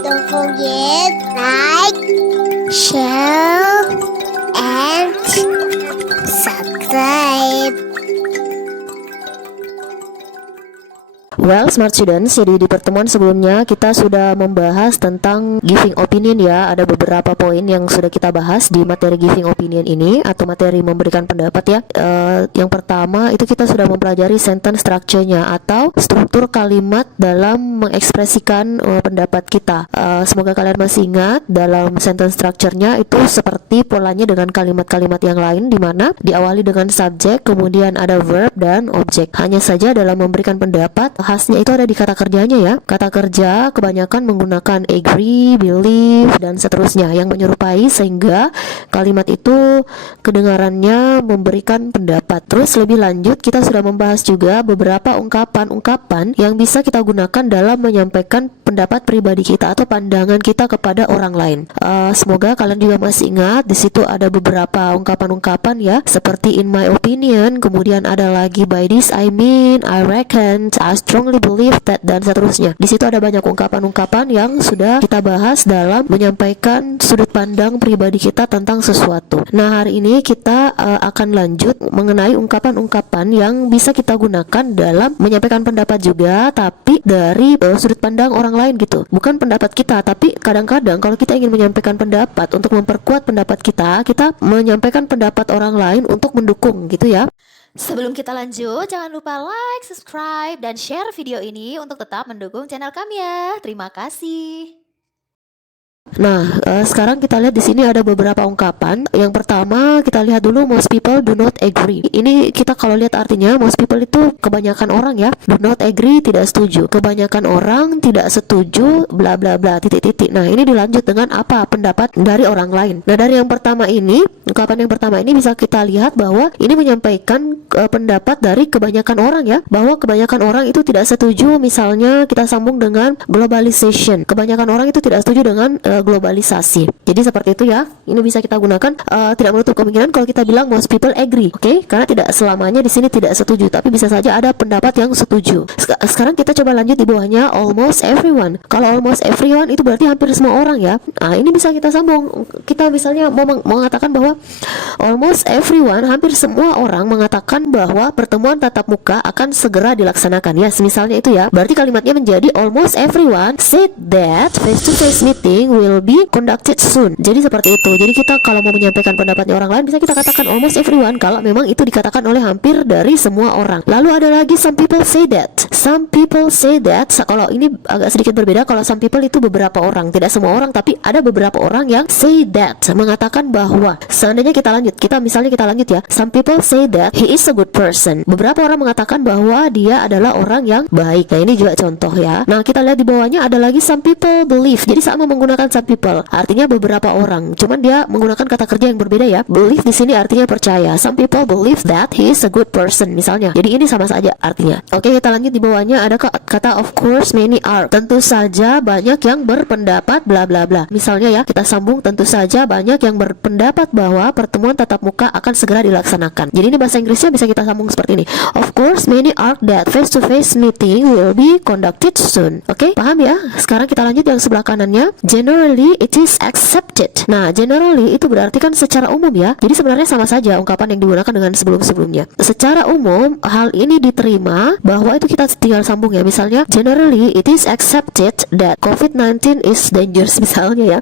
Don't forget like, share, and subscribe. Well, smart students, jadi di pertemuan sebelumnya kita sudah membahas tentang giving opinion ya. Ada beberapa poin yang sudah kita bahas di materi giving opinion ini atau materi memberikan pendapat ya. Yang pertama itu kita sudah mempelajari sentence structure-nya atau struktur kalimat dalam mengekspresikan pendapat kita. Semoga kalian masih ingat dalam sentence structure-nya itu seperti polanya dengan kalimat-kalimat yang lain, di mana diawali dengan subjek, kemudian ada verb dan objek. Hanya saja dalam memberikan pendapat khasnya itu ada di kata kerjanya ya. Kata kerja kebanyakan menggunakan agree, believe, dan seterusnya yang menyerupai sehingga kalimat itu kedengarannya memberikan pendapat. Terus lebih lanjut kita sudah membahas juga beberapa ungkapan-ungkapan yang bisa kita gunakan dalam menyampaikan pendapat pribadi kita atau pandangan kita kepada orang lain. Semoga kalian juga masih ingat di situ ada beberapa ungkapan-ungkapan ya, seperti in my opinion, kemudian ada lagi by this I mean, I reckon, I strongly believe that, dan seterusnya. Di situ ada banyak ungkapan-ungkapan yang sudah kita bahas dalam menyampaikan sudut pandang pribadi kita tentang sesuatu. Nah, hari ini kita akan lanjut mengenai ungkapan-ungkapan yang bisa kita gunakan dalam menyampaikan pendapat juga, tapi dari sudut pandang orang lain gitu. Bukan pendapat kita, tapi kadang-kadang kalau kita ingin menyampaikan pendapat untuk memperkuat pendapat kita, kita menyampaikan pendapat orang lain untuk mendukung gitu ya. Sebelum kita lanjut, jangan lupa like, subscribe, dan share video ini untuk tetap mendukung channel kami ya. Terima kasih. Nah, sekarang kita lihat di sini ada beberapa ungkapan. Yang pertama kita lihat dulu most people do not agree. Ini kita kalau lihat artinya most people itu kebanyakan orang ya. Do not agree tidak setuju. Kebanyakan orang tidak setuju bla bla bla titik-titik. Nah, ini dilanjut dengan apa? Pendapat dari orang lain. Nah, dari yang pertama ini, ungkapan yang pertama ini bisa kita lihat bahwa ini menyampaikan pendapat dari kebanyakan orang ya, bahwa kebanyakan orang itu tidak setuju. Misalnya kita sambung dengan globalization. Kebanyakan orang itu tidak setuju dengan globalisasi. Jadi seperti itu ya. Ini bisa kita gunakan tidak menutup kemungkinan kalau kita bilang most people agree. Oke? Karena tidak selamanya di sini tidak setuju, tapi bisa saja ada pendapat yang setuju. Sekarang kita coba lanjut di bawahnya almost everyone. Kalau almost everyone itu berarti hampir semua orang ya. Nah, ini bisa kita sambung. Kita misalnya mau mengatakan bahwa almost everyone, hampir semua orang mengatakan bahwa pertemuan tatap muka akan segera dilaksanakan ya. Misalnya itu ya. Berarti kalimatnya menjadi almost everyone said that face-to-face meeting will be conducted soon. Jadi seperti itu. Jadi kita kalau mau menyampaikan pendapatnya orang lain bisa kita katakan almost everyone kalau memang itu dikatakan oleh hampir dari semua orang. Lalu ada lagi some people say that. Some people say that. Kalau ini agak sedikit berbeda. Kalau some people itu beberapa orang, tidak semua orang, tapi ada beberapa orang yang say that, mengatakan bahwa. Seandainya kita lanjut, misalnya kita lanjut ya. Some people say that he is a good person. Beberapa orang mengatakan bahwa dia adalah orang yang baik. Nah, ini juga contoh ya. Nah, kita lihat di bawahnya ada lagi some people believe. Jadi sama menggunakan some people, artinya beberapa orang. Cuman dia menggunakan kata kerja yang berbeda ya. Believe di sini artinya percaya. Some people believe that he is a good person misalnya. Jadi ini sama saja artinya. Oke, kita lanjut di bawahnya ada kata of course many are. Tentu saja banyak yang berpendapat bla bla bla. Misalnya ya, kita sambung tentu saja banyak yang berpendapat bahwa pertemuan tatap muka akan segera dilaksanakan. Jadi ini bahasa Inggrisnya bisa kita sambung seperti ini. Of course many are that face to face meeting will be conducted soon. Oke, paham ya? Sekarang kita lanjut yang sebelah kanannya. Generally it is accepted. Nah, generally itu berarti kan secara umum ya. Jadi sebenarnya sama saja ungkapan yang digunakan dengan sebelum-sebelumnya. Secara umum hal ini diterima, bahwa itu kita tinggal sambung ya. Misalnya generally it is accepted that COVID-19 is dangerous misalnya ya.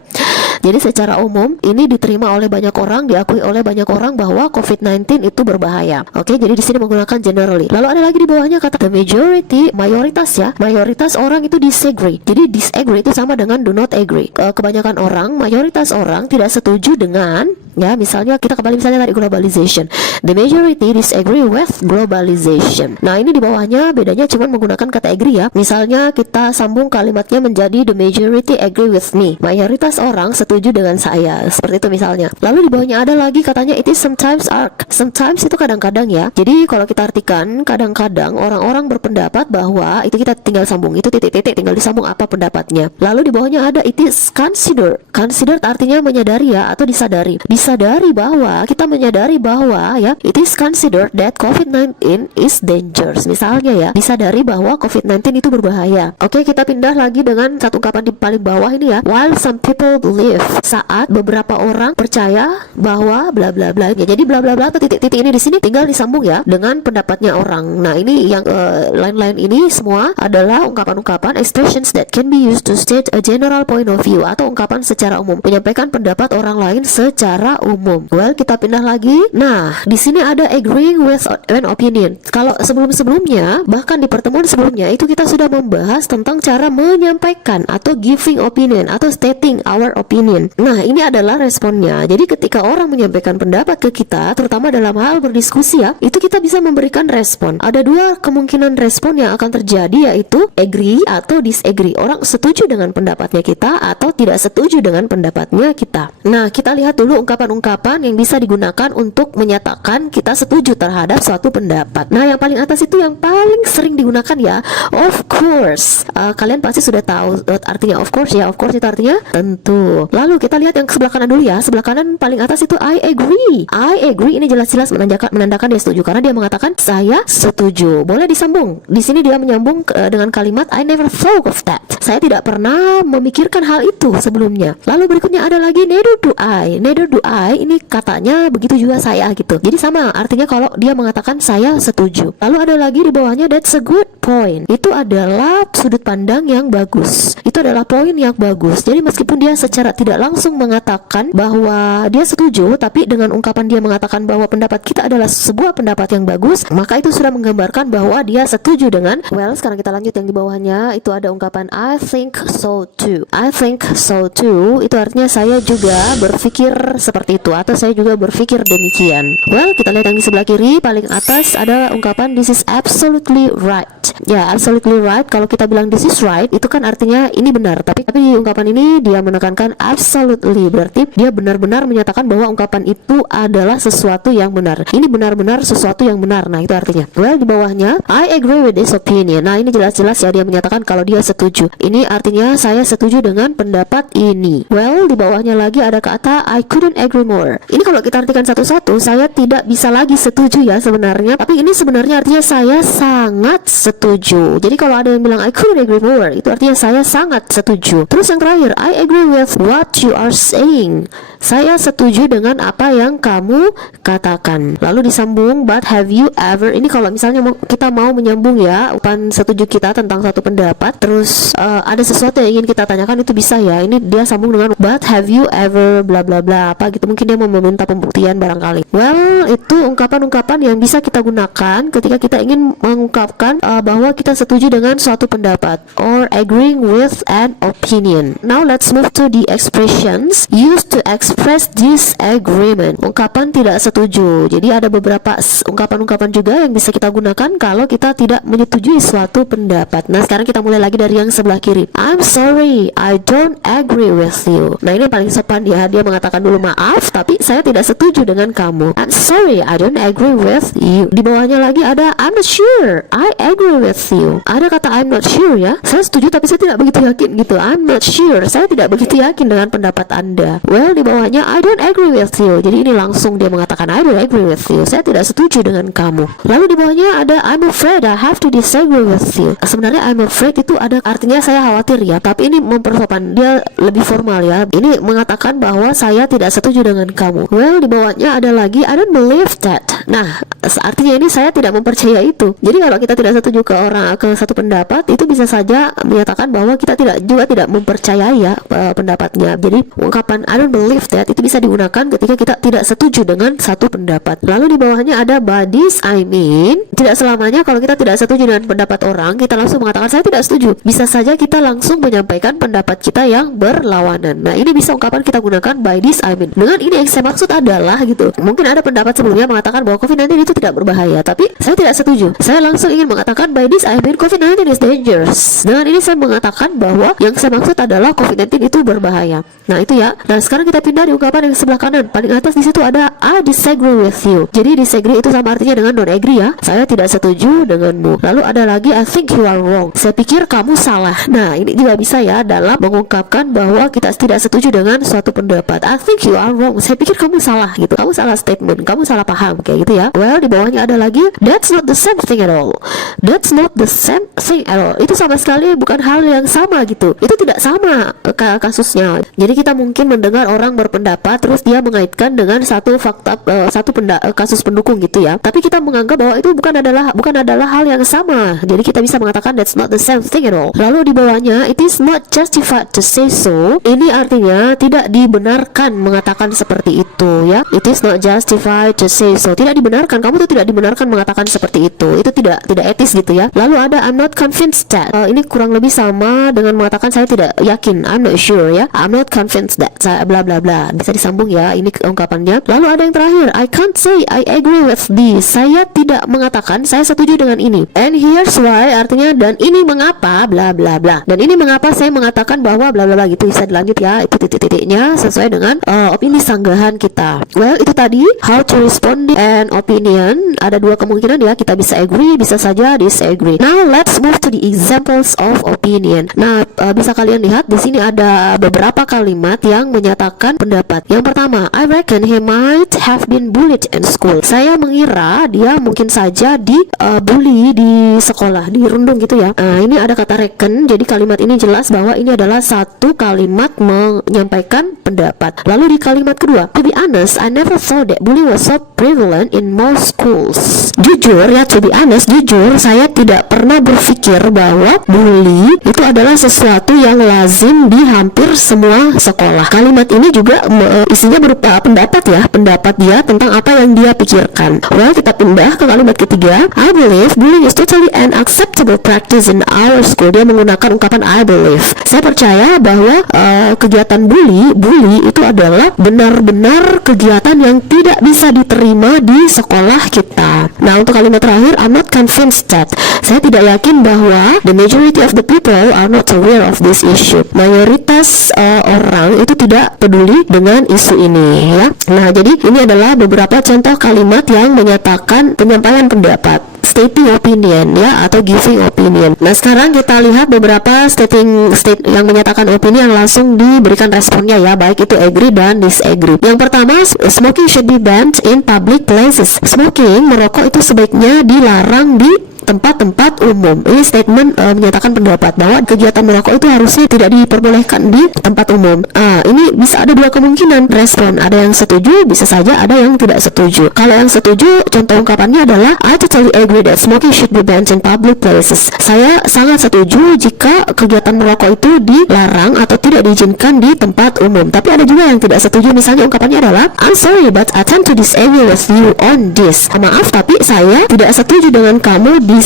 Jadi secara umum ini diterima oleh banyak orang, diakui oleh banyak orang bahwa COVID-19 itu berbahaya. Oke, jadi di sini menggunakan generally. Lalu ada lagi di bawahnya kata the majority, mayoritas ya. Mayoritas orang itu disagree. Jadi disagree itu sama dengan do not agree. Kebanyakan orang, mayoritas orang tidak setuju dengan ya, misalnya kita kembali misalnya tadi globalization. The majority disagree with globalization. Nah, ini di bawahnya bedanya cuma menggunakan kata agree ya. Misalnya kita sambung kalimatnya menjadi the majority agree with me. Mayoritas orang setuju dengan saya. Seperti itu misalnya. Lalu di bawahnya ada lagi katanya it is sometimes are. Sometimes itu kadang-kadang ya. Jadi kalau kita artikan kadang-kadang orang-orang berpendapat bahwa, itu kita tinggal sambung, itu titik-titik tinggal disambung apa pendapatnya. Lalu di bawahnya ada it is considered. Considered artinya menyadari ya, atau disadari. kita menyadari bahwa ya, it is considered that COVID-19 is dangerous. Misalnya ya, disadari bahwa COVID-19 itu berbahaya. Oke, kita pindah lagi dengan satu ungkapan di paling bawah ini ya. While some people believe, saat beberapa orang percaya bahwa bla bla bla. Ya, jadi bla bla bla atau titik-titik ini di sini tinggal disambung ya dengan pendapatnya orang. Nah, ini yang lain-lain ini semua adalah ungkapan-ungkapan expressions that can be used to state a general point of view, atau ungkapan secara umum, menyampaikan pendapat orang lain secara umum. Well, kita pindah lagi. Nah, di sini ada agreeing with an opinion. Kalau sebelum-sebelumnya, bahkan di pertemuan sebelumnya itu kita sudah membahas tentang cara menyampaikan atau giving opinion atau stating our opinion. Nah, ini adalah responnya. Jadi ketika orang menyampaikan pendapat ke kita, terutama dalam hal berdiskusi ya, itu kita bisa memberikan respon. Ada dua kemungkinan respon yang akan terjadi, yaitu agree atau disagree. Orang setuju dengan pendapatnya kita atau tidak setuju dengan pendapatnya kita. Nah, kita lihat dulu ungkapan-ungkapan yang bisa digunakan untuk menyatakan kita setuju terhadap suatu pendapat. Nah, yang paling atas itu yang paling sering digunakan ya, of course. Kalian pasti sudah tahu artinya of course ya. Of course itu artinya tentu. Lalu kita lihat yang sebelah kanan dulu ya. Sebelah kanan paling atas itu I agree. I agree ini jelas-jelas menandakan dia setuju karena dia mengatakan saya setuju. Boleh disambung. Di sini dia menyambung dengan kalimat I never thought of that. Saya tidak pernah memikirkan hal itu sebelumnya. Lalu berikutnya ada lagi neither do I. Neither do I ini katanya begitu juga saya gitu. Jadi sama artinya kalau dia mengatakan saya setuju. Lalu ada lagi di bawahnya that's a good point. Itu adalah sudut pandang yang bagus. Itu adalah poin yang bagus. Jadi meskipun dia secara tidak langsung mengatakan bahwa dia setuju, tapi dengan ungkapan dia mengatakan bahwa pendapat kita adalah sebuah pendapat yang bagus, maka itu sudah menggambarkan bahwa dia setuju dengan. Well, sekarang kita lanjut yang di bawahnya. Itu ada ungkapan I think so too. I think so too itu artinya saya juga berpikir seperti itu, atau saya juga berpikir demikian. Well, kita lihat yang di sebelah kiri paling atas ada ungkapan this is absolutely right. Ya, absolutely right. Kalau kita bilang this is right, itu kan artinya ini benar. Tapi di ungkapan ini dia menekankan absolutely, berarti dia benar-benar menyatakan bahwa ungkapan itu adalah sesuatu yang benar. Ini benar-benar sesuatu yang benar. Nah, itu artinya. Well, di bawahnya I agree with this opinion. Nah, ini jelas-jelas ya dia menyatakan kalau dia setuju. Ini artinya saya setuju dengan pendapat ini. Well, di bawahnya lagi ada kata I couldn't agree more. Ini kalau kita artikan satu-satu, saya tidak bisa lagi setuju ya sebenarnya. Tapi ini sebenarnya artinya saya sangat setuju. Jadi kalau ada yang bilang I couldn't agree more, itu artinya saya sangat setuju. Terus yang terakhir, I agree with what you are saying. Saya setuju dengan apa yang kamu katakan. Lalu disambung, but have you ever. Ini kalau misalnya kita mau menyambung ya, upan setuju kita tentang satu pendapat, terus ada sesuatu yang ingin kita tanyakan, itu bisa ya. Ini dia sambung dengan but have you ever bla bla bla apa gitu. Mungkin dia mau meminta pembuktian barangkali. Well, itu ungkapan-ungkapan yang bisa kita gunakan ketika kita ingin mengungkapkan bahwa kita setuju dengan suatu pendapat or agreeing with an opinion. Now let's move to the expressions used to express disagreement. Ungkapan tidak setuju. Jadi ada beberapa ungkapan-ungkapan juga yang bisa kita gunakan kalau kita tidak menyetujui suatu pendapat. Nah, sekarang kita mulai lagi dari yang sebelah kiri. I'm sorry, I don't agree with you. Nah, ini paling sopan ya. Dia mengatakan dulu maaf, tapi saya tidak setuju dengan kamu. I'm sorry, I don't agree with you. Di bawahnya lagi ada I'm not sure, I agree with you. Ada kata I'm not sure ya. Saya setuju tapi saya tidak begitu yakin gitu. I'm not sure, saya tidak begitu yakin dengan pendapat Anda. Well, di bawahnya I don't agree with you. Jadi ini langsung dia mengatakan I don't agree with you. Saya tidak setuju dengan kamu. Lalu di bawahnya ada I'm afraid I have to disagree with you. Sebenarnya I'm afraid itu ada artinya saya khawatir ya, tapi ini mempersopan, dia lebih formal ya. Ini mengatakan bahwa saya tidak setuju dengan kamu. Well, di bawahnya ada lagi I don't believe that. Nah, artinya ini saya tidak mempercaya itu. Jadi kalau kita tidak setuju ke satu pendapat, itu bisa saja menyatakan bahwa kita tidak mempercayai ya pendapatnya. Jadi ungkapan I don't believe that itu bisa digunakan ketika kita tidak setuju dengan satu pendapat. Lalu di bawahnya ada but this I mean. Tidak selamanya kalau kita tidak setuju dengan pendapat orang, kita langsung mengatakan saya tidak setuju. Bisa saja kita langsung menyampaikan pendapat kita yang berlawanan. Nah, ini bisa ungkapan kita gunakan by this I mean. Dengan ini yang saya maksud adalah gitu. Mungkin ada pendapat sebelumnya mengatakan bahwa COVID-19 itu tidak berbahaya, tapi saya tidak setuju. Saya langsung ingin mengatakan by this I mean COVID-19 is dangerous. Dengan ini saya mengatakan bahwa yang saya maksud adalah COVID-19 itu berbahaya. Nah, itu ya. Nah, sekarang kita pindah di ungkapan yang sebelah kanan. Paling atas di situ ada I disagree with you. Jadi disagree itu sama artinya dengan don't agree ya. Saya tidak setuju denganmu. Lalu ada lagi I think you are wrong. Saya pikir kamu salah. Nah, ini juga bisa ya dalam mengungkapkan bahwa kita tidak setuju dengan suatu pendapat. I think you are are wrong. Saya pikir kamu salah gitu. Kamu salah statement, kamu salah paham kayak gitu ya. Well, di bawahnya ada lagi, that's not the same thing at all. That's not the same thing at all. Itu sama sekali bukan hal yang sama gitu. Itu tidak sama kasusnya. Jadi kita mungkin mendengar orang berpendapat terus dia mengaitkan dengan satu fakta, kasus pendukung gitu ya. Tapi kita menganggap bahwa itu bukan adalah hal yang sama. Jadi kita bisa mengatakan that's not the same thing at all. Lalu di bawahnya, it is not justified to say so. Ini artinya tidak dibenarkan mengatakan seperti itu ya. It is not justified to say so. Tidak dibenarkan. Kamu tuh tidak dibenarkan mengatakan seperti itu. Itu tidak etis gitu ya. Lalu ada I'm not convinced that. Ini kurang lebih sama dengan mengatakan saya tidak yakin. I'm not sure ya. I'm not convinced that. Bla bla bla. Bisa disambung ya. Ini ungkapannya. Lalu ada yang terakhir. I can't say I agree with this. Saya tidak mengatakan saya setuju dengan ini. And here's why. Artinya dan ini mengapa bla bla bla. Dan ini mengapa saya mengatakan bahwa bla bla bla gitu. Bisa dilanjut ya. Itu titik-titiknya sesuai dengan opini sanggahan kita. Well, itu tadi how to respond an opinion. Ada dua kemungkinan ya. Kita bisa agree, bisa saja disagree. Now let's move to the examples of opinion. Nah, bisa kalian lihat di sini ada beberapa kalimat yang menyatakan pendapat. Yang pertama, I reckon he might have been bullied in school. Saya mengira dia mungkin saja bully di sekolah, dirundung gitu ya. Ini ada kata reckon. Jadi kalimat ini jelas bahwa ini adalah satu kalimat menyampaikan pendapat. Lalu di kalimat kedua, to be honest, I never thought that bullying was so prevalent in most schools. Jujur ya, to be honest, jujur saya tidak pernah berpikir bahwa bully itu adalah sesuatu yang lazim di hampir semua sekolah. Kalimat ini juga isinya berupa pendapat ya, pendapat dia tentang apa yang dia pikirkan. Well, kita pindah ke kalimat ketiga, I believe bullying is totally an acceptable practice in our school. Dia menggunakan ungkapan I believe. Saya percaya bahwa kegiatan bully itu adalah benar-benar kegiatan yang tidak bisa diterima di sekolah kita. Nah, untuk kalimat terakhir, I'm not convinced that. Saya tidak yakin bahwa the majority of the people are not aware of this issue. Mayoritas orang itu tidak peduli dengan isu ini ya. Nah, jadi ini adalah beberapa contoh kalimat yang menyatakan penyampaian pendapat, stating opinion ya, atau giving opinion. Nah, sekarang kita lihat beberapa state yang menyatakan opini yang langsung diberikan responnya ya, baik itu agree dan disagree. Yang pertama, smoking should be banned in public places. Smoking, merokok itu sebaiknya dilarang di tempat-tempat umum. Ini statement menyatakan pendapat bahwa kegiatan merokok itu harusnya tidak diperbolehkan di tempat umum. Ini bisa ada dua kemungkinan respon. Ada yang setuju, bisa saja ada yang tidak setuju. Kalau yang setuju, contoh ungkapannya adalah I totally agree that smoking should be banned in public places. Saya sangat setuju jika kegiatan merokok itu dilarang atau tidak diizinkan di tempat umum. Tapi ada juga yang tidak setuju. Misalnya ungkapannya adalah I'm sorry but I tend to disagree with you on this. Maaf tapi saya tidak setuju dengan kamu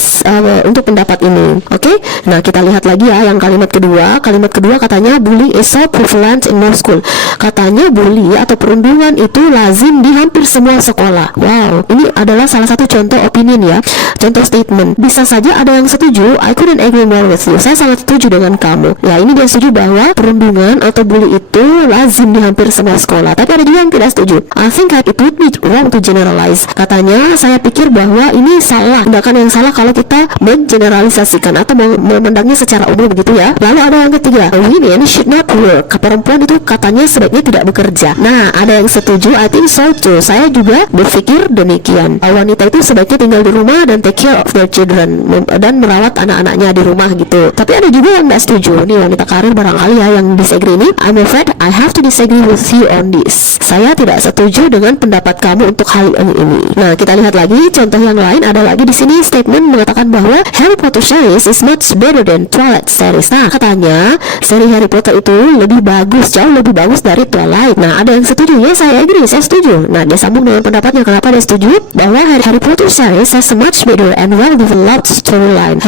untuk pendapat ini. Oke? Nah, kita lihat lagi ya yang kalimat kedua. Kalimat kedua katanya bullying is so prevalent in most school. Katanya bully atau perundungan itu lazim di hampir semua sekolah. Wow, ini adalah salah satu contoh opinion ya. Contoh statement. Bisa saja ada yang setuju, I couldn't agree more with you. Saya sangat setuju dengan kamu. Ya, ini dia setuju bahwa perundungan atau bully itu lazim di hampir semua sekolah. Tapi ada juga yang tidak setuju. I think it would be wrong to generalize. Katanya, saya pikir bahwa ini salah. Tindakan yang salah kalau kita mengeneralisasikan atau memandangnya secara umum begitu ya. Lalu ada yang ketiga, women should not work. Perempuan itu katanya sebaiknya tidak bekerja. Nah, ada yang setuju, I think so too. Saya juga berpikir demikian. Wanita itu sebaiknya tinggal di rumah dan take care of their children dan merawat anak-anaknya di rumah gitu. Tapi ada juga yang tidak setuju. Nih wanita karir barangkali ya yang disagree ini. I'm afraid I have to disagree with you on this. Saya tidak setuju dengan pendapat kamu untuk hal ini. Nah, kita lihat lagi contoh yang lain. Ada lagi di sini statement mengatakan bahwa Harry Potter series is much better than Twilight series. Nah, katanya seri Harry Potter itu lebih bagus, jauh lebih bagus dari Twilight. Nah, ada yang setuju, ya saya agree, saya setuju. Nah, dia sambung dengan pendapatnya. Kenapa dia setuju? Bahwa Harry Potter series has a much better and well developed storyline.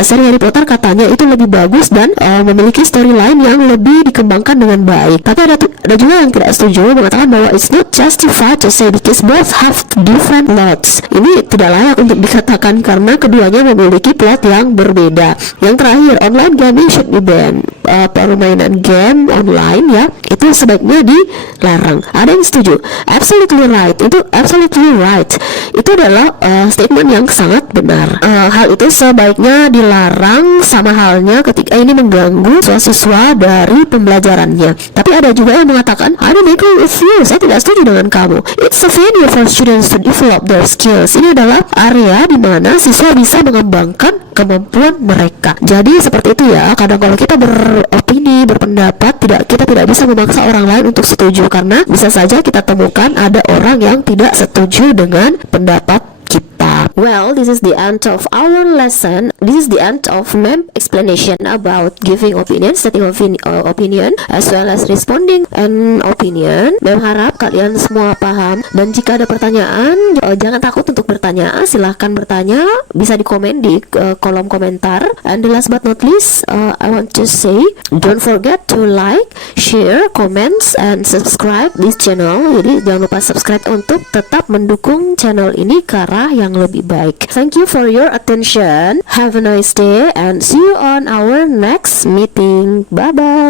Seri Harry Potter katanya itu lebih bagus dan memiliki storyline yang lebih dikembangkan dengan baik. Tapi ada juga yang tidak setuju, mengatakan bahwa it's not justified to say because both have different plots. Ini tidak layak untuk dikatakan karena keduanya memiliki plot yang berbeda. Yang terakhir, online gaming should be banned. permainan game online ya, itu sebaiknya dilarang. Ada yang setuju? Absolutely right. Itu absolutely right. Itu adalah statement yang sangat benar. Hal itu sebaiknya dilarang, sama halnya ketika ini mengganggu siswa dari pembelajarannya. Tapi ada juga yang mengatakan, I don't agree with you. Saya tidak setuju dengan kamu. It's a venue for students to develop their skills. Ini adalah area di mana siswa bisa mengembangkan kemampuan mereka. Jadi seperti itu ya. Kadang kalau kita beropini, berpendapat, kita tidak bisa memaksa orang lain untuk setuju, karena bisa saja kita temukan ada orang yang tidak setuju dengan pendapat kita. Well, this is the end of our lesson. This is the end of Ma'am explanation about giving opinion, stating opinion, as well as responding an opinion. Ma'am harap kalian semua paham. Dan jika ada pertanyaan, jangan takut untuk bertanya. Silahkan bertanya, bisa di komen di kolom komentar. And the last but not least, I want to say, don't forget to like, share, comments, and subscribe this channel. Jadi jangan lupa subscribe untuk tetap mendukung channel ini ke arah yang lebih baik. Thank you for your attention. Have a nice day and see you on our next meeting. Bye bye.